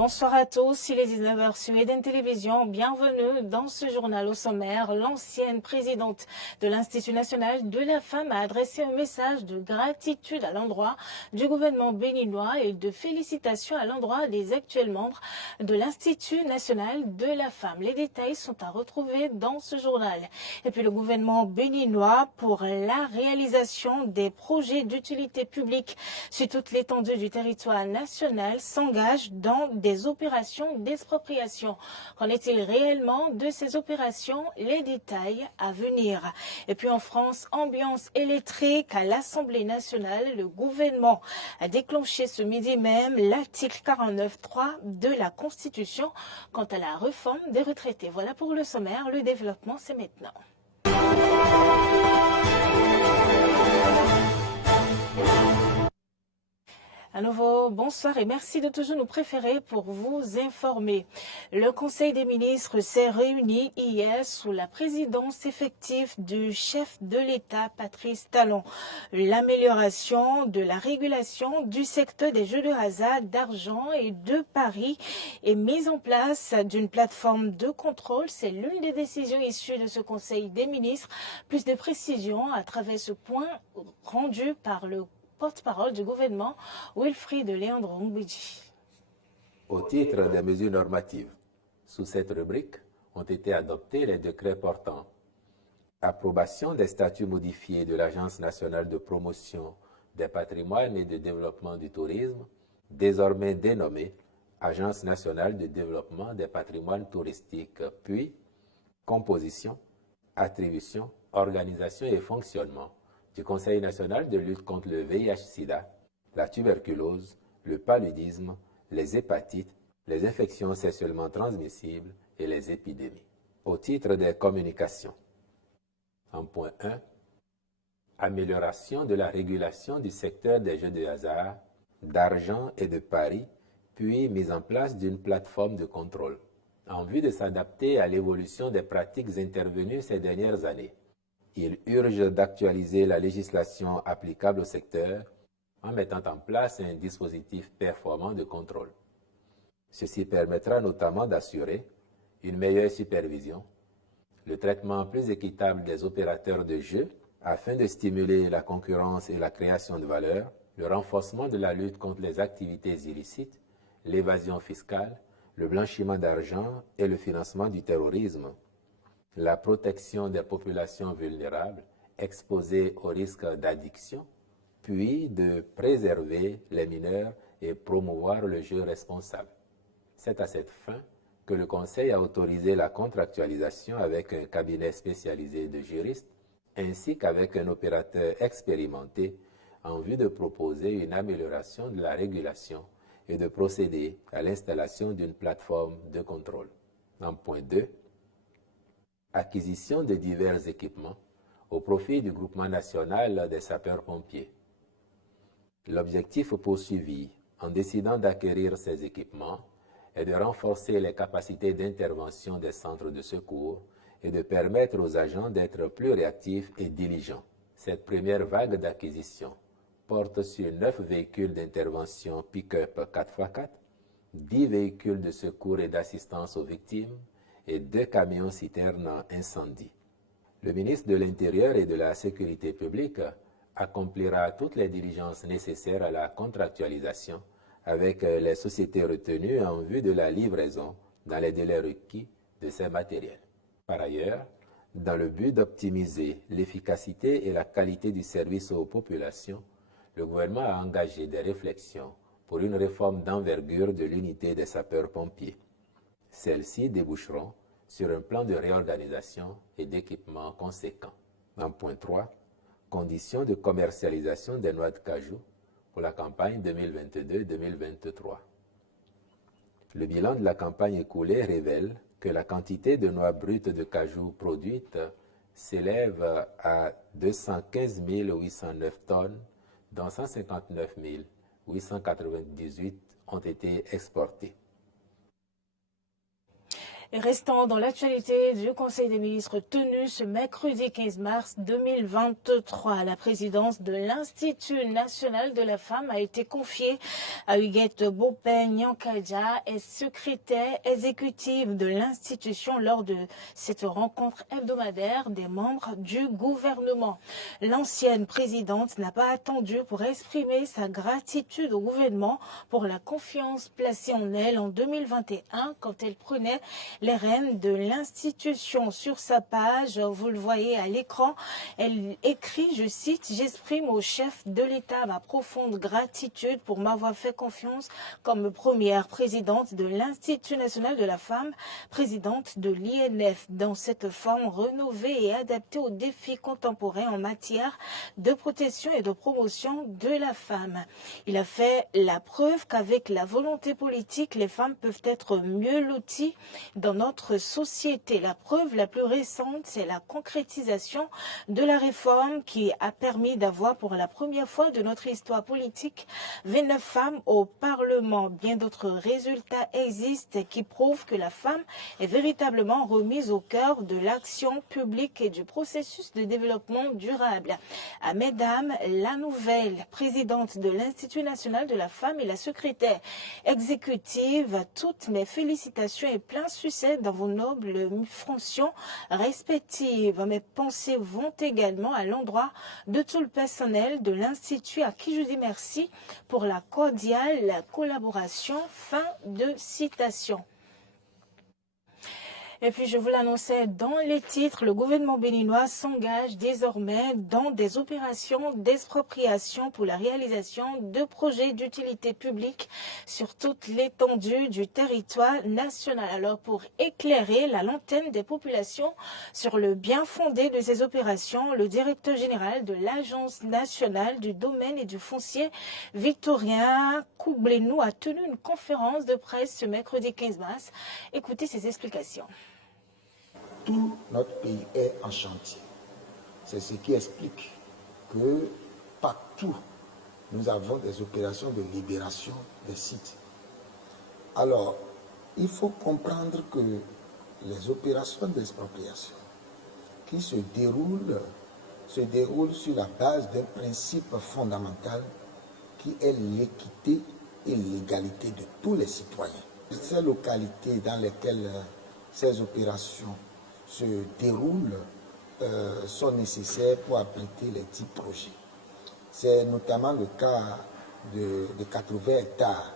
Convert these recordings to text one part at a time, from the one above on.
Bonsoir à tous, il est 19h sur Eden Télévision. Bienvenue dans ce journal au sommaire. L'ancienne présidente de l'Institut national de la femme a adressé un message de gratitude à l'endroit du gouvernement béninois et de félicitations à l'endroit des actuels membres de l'Institut national de la femme. Les détails sont à retrouver dans ce journal. Et puis le gouvernement béninois, pour la réalisation des projets d'utilité publique sur toute l'étendue du territoire national, s'engage dans des opérations d'expropriation. Qu'en est-il réellement de ces opérations? Les détails à venir. Et puis en France, ambiance électrique à l'Assemblée nationale. Le gouvernement a déclenché ce midi même l'article 49.3 de la Constitution quant à la réforme des retraités. Voilà pour le sommaire. Le développement, c'est maintenant. À nouveau, bonsoir et merci de toujours nous préférer pour vous informer. Le Conseil des ministres s'est réuni hier sous la présidence effective du chef de l'État, Patrice Talon. L'amélioration de la régulation du secteur des jeux de hasard, d'argent et de paris est mise en place d'une plateforme de contrôle. C'est l'une des décisions issues de ce Conseil des ministres. Plus de précisions à travers ce point rendu par le porte-parole du gouvernement, Wilfried Léandre Mbidji. Au titre des mesures normatives, sous cette rubrique ont été adoptés les décrets portant approbation des statuts modifiés de l'Agence nationale de promotion des patrimoines et de développement du tourisme, désormais dénommée Agence nationale de développement des patrimoines touristiques, puis composition, attribution, organisation et fonctionnement du Conseil national de lutte contre le VIH-Sida, la tuberculose, le paludisme, les hépatites, les infections sexuellement transmissibles et les épidémies. Au titre des communications. En point 1, amélioration de la régulation du secteur des jeux de hasard, d'argent et de paris, puis mise en place d'une plateforme de contrôle, en vue de s'adapter à l'évolution des pratiques intervenues ces dernières années. Il urge d'actualiser la législation applicable au secteur en mettant en place un dispositif performant de contrôle. Ceci permettra notamment d'assurer une meilleure supervision, le traitement plus équitable des opérateurs de jeux afin de stimuler la concurrence et la création de valeur, le renforcement de la lutte contre les activités illicites, l'évasion fiscale, le blanchiment d'argent et le financement du terrorisme, la protection des populations vulnérables exposées au risque d'addiction, puis de préserver les mineurs et promouvoir le jeu responsable. C'est à cette fin que le Conseil a autorisé la contractualisation avec un cabinet spécialisé de juristes ainsi qu'avec un opérateur expérimenté en vue de proposer une amélioration de la régulation et de procéder à l'installation d'une plateforme de contrôle. En point 2, acquisition de divers équipements au profit du groupement national des sapeurs-pompiers. L'objectif poursuivi en décidant d'acquérir ces équipements est de renforcer les capacités d'intervention des centres de secours et de permettre aux agents d'être plus réactifs et diligents. Cette première vague d'acquisition porte sur 9 véhicules d'intervention pick-up 4x4, 10 véhicules de secours et d'assistance aux victimes et 2 camions citernes incendie. Le ministre de l'Intérieur et de la Sécurité publique accomplira toutes les diligences nécessaires à la contractualisation avec les sociétés retenues en vue de la livraison dans les délais requis de ces matériels. Par ailleurs, dans le but d'optimiser l'efficacité et la qualité du service aux populations, le gouvernement a engagé des réflexions pour une réforme d'envergure de l'unité des sapeurs-pompiers. Celles-ci déboucheront sur un plan de réorganisation et d'équipement conséquent. En point 3, conditions de commercialisation des noix de cajou pour la campagne 2022-2023. Le bilan de la campagne écoulée révèle que la quantité de noix brutes de cajou produites s'élève à 215 809 tonnes, dont 159 898 ont été exportées. Et restant dans l'actualité du Conseil des ministres tenu ce mercredi 15 mars 2023, la présidence de l'Institut national de la femme a été confiée à Huguette Bopé-Nyankadja, secrétaire exécutive de l'institution lors de cette rencontre hebdomadaire des membres du gouvernement. L'ancienne présidente n'a pas attendu pour exprimer sa gratitude au gouvernement pour la confiance placée en elle en 2021 quand elle prenait les rênes de l'institution. Sur sa page, vous le voyez à l'écran, elle écrit, je cite, « J'exprime au chef de l'État ma profonde gratitude pour m'avoir fait confiance comme première présidente de l'Institut national de la femme, présidente de l'INF, dans cette forme rénovée et adaptée aux défis contemporains en matière de protection et de promotion de la femme. » Il a fait la preuve qu'avec la volonté politique, les femmes peuvent être mieux loties dans notre société. La preuve la plus récente, c'est la concrétisation de la réforme qui a permis d'avoir pour la première fois de notre histoire politique 29 femmes au Parlement. Bien d'autres résultats existent qui prouvent que la femme est véritablement remise au cœur de l'action publique et du processus de développement durable. À mesdames, la nouvelle présidente de l'Institut national de la femme et la secrétaire exécutive, toutes mes félicitations et plein succès dans vos nobles fonctions respectives. Mes pensées vont également à l'endroit de tout le personnel de l'Institut à qui je dis merci pour la cordiale collaboration. Fin de citation. Et puis, je vous l'annonçais dans les titres, le gouvernement béninois s'engage désormais dans des opérations d'expropriation pour la réalisation de projets d'utilité publique sur toute l'étendue du territoire national. Alors, pour éclairer la lanterne des populations sur le bien fondé de ces opérations, le directeur général de l'Agence nationale du domaine et du foncier, Victorien Koublenou, a tenu une conférence de presse ce mercredi 15 mars. Écoutez ses explications. Tout notre pays est en chantier. C'est ce qui explique que partout, nous avons des opérations de libération des sites. Alors, il faut comprendre que les opérations d'expropriation qui se déroulent sur la base d'un principe fondamental qui est l'équité et l'égalité de tous les citoyens. Ces localités dans lesquelles ces opérations se déroulent sont nécessaires pour abriter les 10 projets. C'est notamment le cas de 80 hectares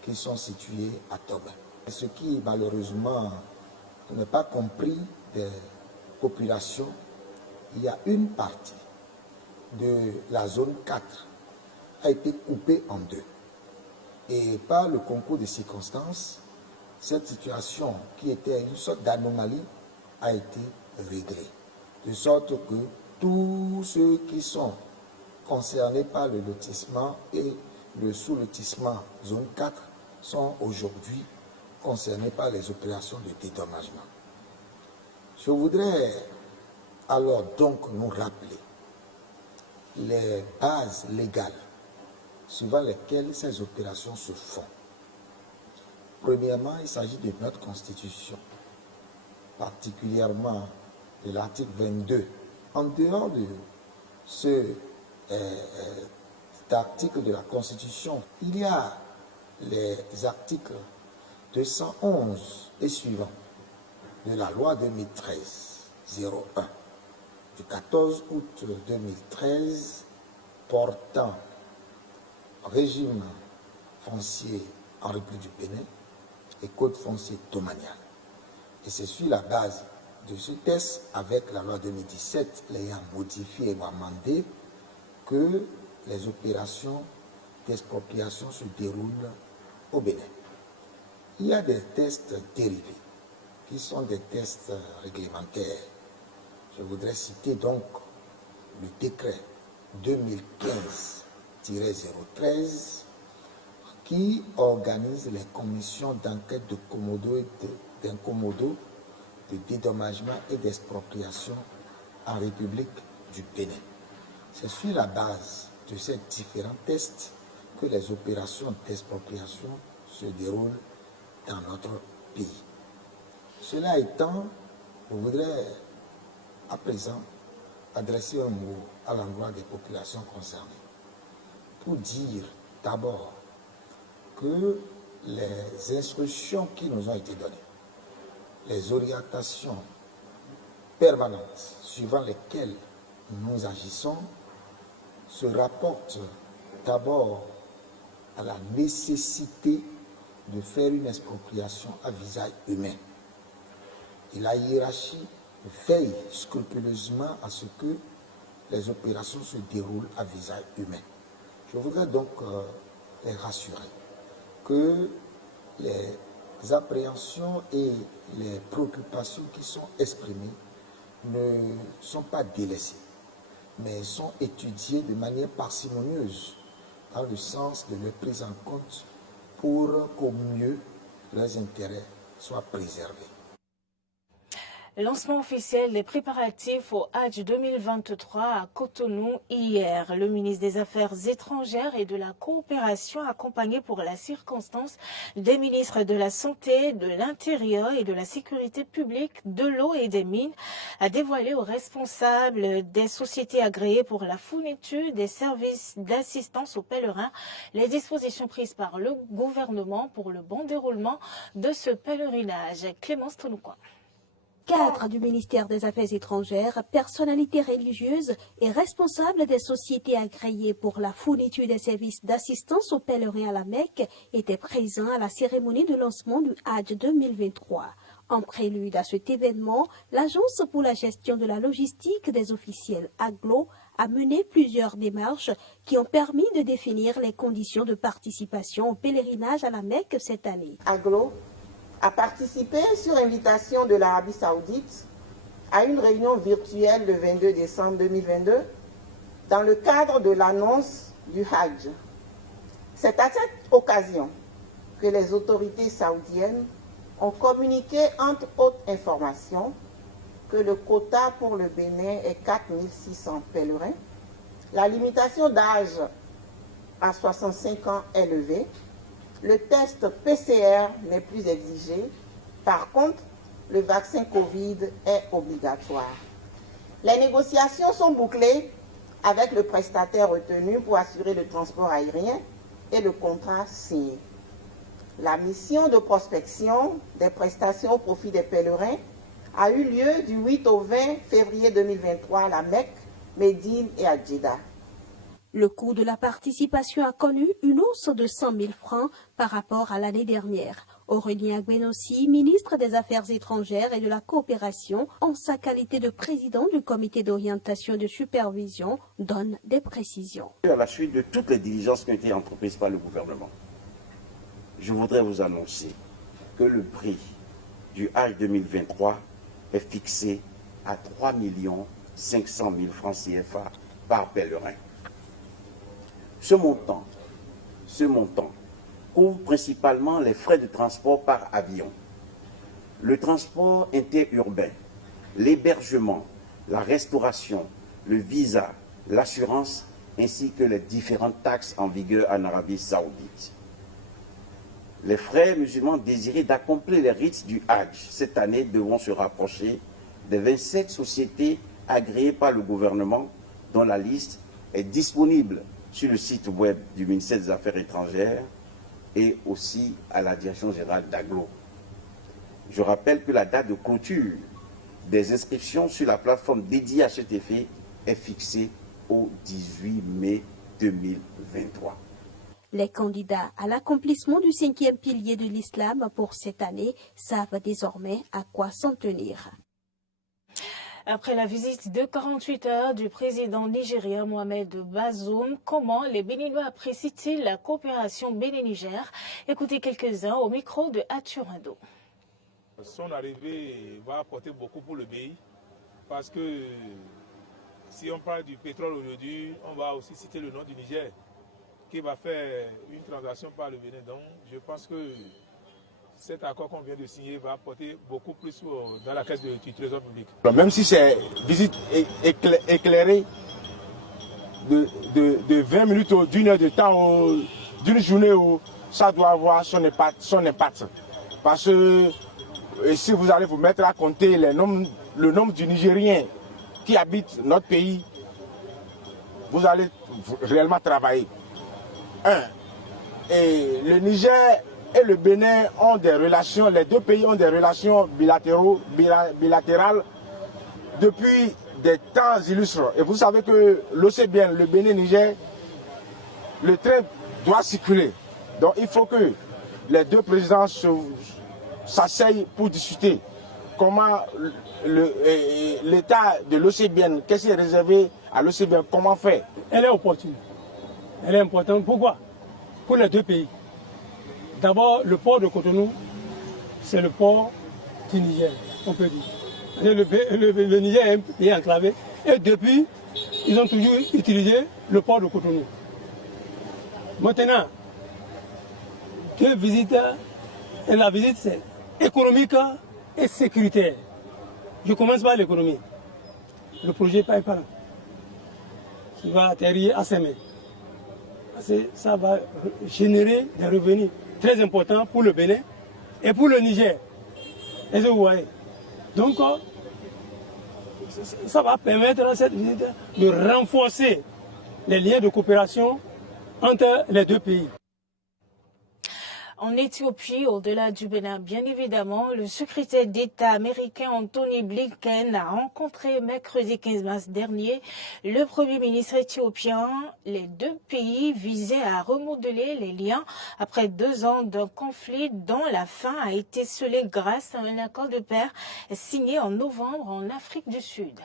qui sont situés à Tobin. Ce qui malheureusement n'est pas compris des populations, il y a une partie de la zone 4 a été coupée en deux. Et par le concours de circonstances, cette situation qui était une sorte d'anomalie a été réglée. De sorte que tous ceux qui sont concernés par le lotissement et le sous-lotissement zone 4 sont aujourd'hui concernés par les opérations de dédommagement. Je voudrais alors donc nous rappeler les bases légales suivant lesquelles ces opérations se font. Premièrement, il s'agit de notre Constitution, particulièrement de l'article 22. En dehors de cet article de la Constitution, il y a les articles 211 et suivants de la loi 2013-01 du 14 août 2013 portant régime foncier en République du Bénin et code foncier domanial. Et c'est sur la base de ce texte, avec la loi 2017 l'ayant modifié ou amendé, que les opérations d'expropriation se déroulent au Bénin. Il y a des tests dérivés, qui sont des tests réglementaires. Je voudrais citer donc le décret 2015-013 qui organise les commissions d'enquête de commodo et d'incommodo, de dédommagement et d'expropriation en République du Bénin. C'est sur la base de ces différents tests que les opérations d'expropriation se déroulent dans notre pays. Cela étant, je voudrais à présent adresser un mot à l'endroit des populations concernées pour dire d'abord que les instructions qui nous ont été données, les orientations permanentes suivant lesquelles nous agissons se rapportent d'abord à la nécessité de faire une expropriation à visage humain. Et la hiérarchie veille scrupuleusement à ce que les opérations se déroulent à visage humain. Je voudrais donc les rassurer que les appréhensions et les préoccupations qui sont exprimées ne sont pas délaissées, mais sont étudiées de manière parcimonieuse dans le sens de leur prise en compte pour qu'au mieux leurs intérêts soient préservés. Lancement officiel des préparatifs au Hajj 2023 à Cotonou hier. Le ministre des Affaires étrangères et de la coopération, accompagné pour la circonstance des ministres de la Santé, de l'Intérieur et de la Sécurité publique, de l'eau et des mines, a dévoilé aux responsables des sociétés agréées pour la fourniture des services d'assistance aux pèlerins les dispositions prises par le gouvernement pour le bon déroulement de ce pèlerinage. Clémence Tonouquois. Cadre du ministère des Affaires étrangères, personnalités religieuses et responsables des sociétés agréées pour la fourniture des services d'assistance aux pèlerins à la Mecque étaient présents à la cérémonie de lancement du Hajj 2023. En prélude à cet événement, l'Agence pour la gestion de la logistique des officiels AGLO a mené plusieurs démarches qui ont permis de définir les conditions de participation au pèlerinage à la Mecque cette année. AGLO a participé sur invitation de l'Arabie Saoudite à une réunion virtuelle le 22 décembre 2022 dans le cadre de l'annonce du Hajj. C'est à cette occasion que les autorités saoudiennes ont communiqué, entre autres informations, que le quota pour le Bénin est 4600 pèlerins, la limitation d'âge à 65 ans est levée, le test PCR n'est plus exigé. Par contre, le vaccin Covid est obligatoire. Les négociations sont bouclées avec le prestataire retenu pour assurer le transport aérien et le contrat signé. La mission de prospection des prestations au profit des pèlerins a eu lieu du 8 au 20 février 2023 à la Mecque, Médine et à Djeddah. Le coût de la participation a connu une hausse de 100 000 francs par rapport à l'année dernière. Aurélien Agbenossi, ministre des Affaires étrangères et de la coopération, en sa qualité de président du comité d'orientation et de supervision, donne des précisions. À la suite de toutes les diligences qui ont été entreprises par le gouvernement, je voudrais vous annoncer que le prix du Hajj 2023 est fixé à 3 500 000 francs CFA par pèlerin. Ce montant couvre principalement les frais de transport par avion, le transport interurbain, l'hébergement, la restauration, le visa, l'assurance ainsi que les différentes taxes en vigueur en Arabie Saoudite. Les frères musulmans désirés d'accomplir les rites du Hajj cette année devront se rapprocher des 27 sociétés agréées par le gouvernement dont la liste est disponible sur le site web du ministère des Affaires étrangères et aussi à la direction générale d'AGLO. Je rappelle que la date de clôture des inscriptions sur la plateforme dédiée à cet effet est fixée au 18 mai 2023. Les candidats à l'accomplissement du 5e pilier de l'islam pour cette année savent désormais à quoi s'en tenir. Après la visite de 48 heures du président nigérien Mohamed Bazoum, comment les Béninois apprécient-ils la coopération Bénin-Niger? Écoutez quelques-uns au micro de Aturando. Son arrivée va apporter beaucoup pour le pays parce que si on parle du pétrole aujourd'hui, on va aussi citer le nom du Niger qui va faire une transaction par le Bénin. Donc je pense que cet accord qu'on vient de signer va apporter beaucoup plus dans la caisse du Trésor public. Même si c'est visite éclairée de 20 minutes ou d'une heure de temps, d'une journée où ça doit avoir son impact. Parce que Et si vous allez vous mettre à compter le nombre de Nigériens qui habitent notre pays, vous allez réellement travailler. Et le Niger et le Bénin ont des relations, les deux pays ont des relations bilatérales depuis des temps illustres. Et vous savez que l'OCBN, le Bénin-Niger, le train doit circuler. Donc il faut que les deux présidents s'asseyent pour discuter comment l'état de l'OCBN, qu'est-ce qui est réservé à l'OCBN, comment faire. Elle est opportune, elle est importante. Pourquoi? Pour les deux pays. D'abord, le port de Cotonou, c'est le port du Niger, on peut dire. Le Niger est un pays enclavé et depuis, ils ont toujours utilisé le port de Cotonou. Maintenant, deux visites, et la visite c'est économique et sécuritaire. Je commence par l'économie. Le projet Pipeline qui va atterrir à Sémé. Ça va générer des revenus très importants pour le Bénin et pour le Niger. Est-ce que vous voyez? Donc, ça va permettre à cette visite de renforcer les liens de coopération entre les deux pays. En Éthiopie, au-delà du Bénin, bien évidemment, le secrétaire d'État américain Anthony Blinken a rencontré mercredi 15 mars dernier le Premier ministre éthiopien. Les deux pays visaient à remodeler les liens après 2 ans d'un conflit dont la fin a été scellée grâce à un accord de paix signé en novembre en Afrique du Sud.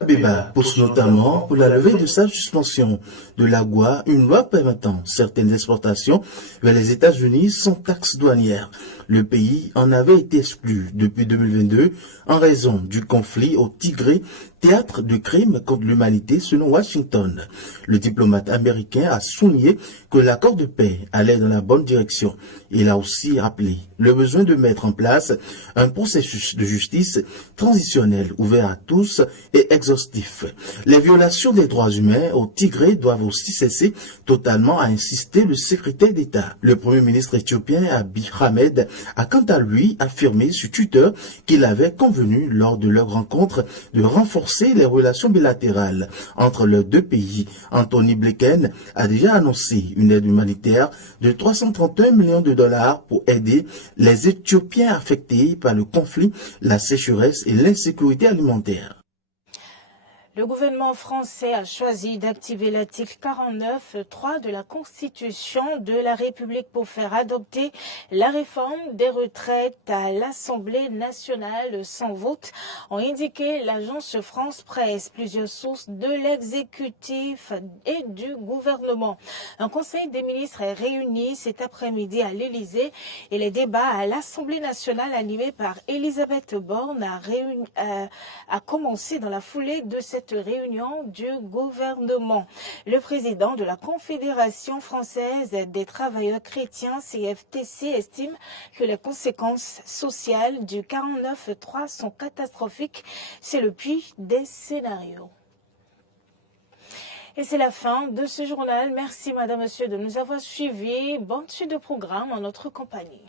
Abeba pousse notamment pour la levée de sa suspension de l'AGOA, une loi permettant certaines exportations vers les États-Unis sans taxe douanière. Le pays en avait été exclu depuis 2022 en raison du conflit au Tigré, théâtre de crimes contre l'humanité selon Washington. Le diplomate américain a souligné que l'accord de paix allait dans la bonne direction. Il a aussi rappelé le besoin de mettre en place un processus de justice transitionnel ouvert à tous et exhaustif. Les violations des droits humains au Tigré doivent aussi cesser totalement, a insisté le secrétaire d'État. Le premier ministre éthiopien Abiy Ahmed a quant à lui affirmé sur Twitter qu'il avait convenu lors de leur rencontre de renforcer les relations bilatérales entre les deux pays. Anthony Blinken a déjà annoncé une aide humanitaire de 331 millions de dollars pour aider les Éthiopiens affectés par le conflit, la sécheresse et l'insécurité alimentaire. Le gouvernement français a choisi d'activer l'article 49.3 de la Constitution de la République pour faire adopter la réforme des retraites à l'Assemblée nationale sans vote, ont indiqué l'agence France Presse. Plusieurs sources de l'exécutif et du gouvernement. Un conseil des ministres est réuni cet après-midi à l'Élysée et les débats à l'Assemblée nationale animés par Elisabeth Borne a commencé dans la foulée de cette réunion du gouvernement. Le président de la Confédération française des travailleurs chrétiens, CFTC, estime que les conséquences sociales du 49.3 sont catastrophiques. C'est le puits des scénarios. Et c'est la fin de ce journal. Merci, madame, monsieur, de nous avoir suivis. Bonne suite de programme en notre compagnie.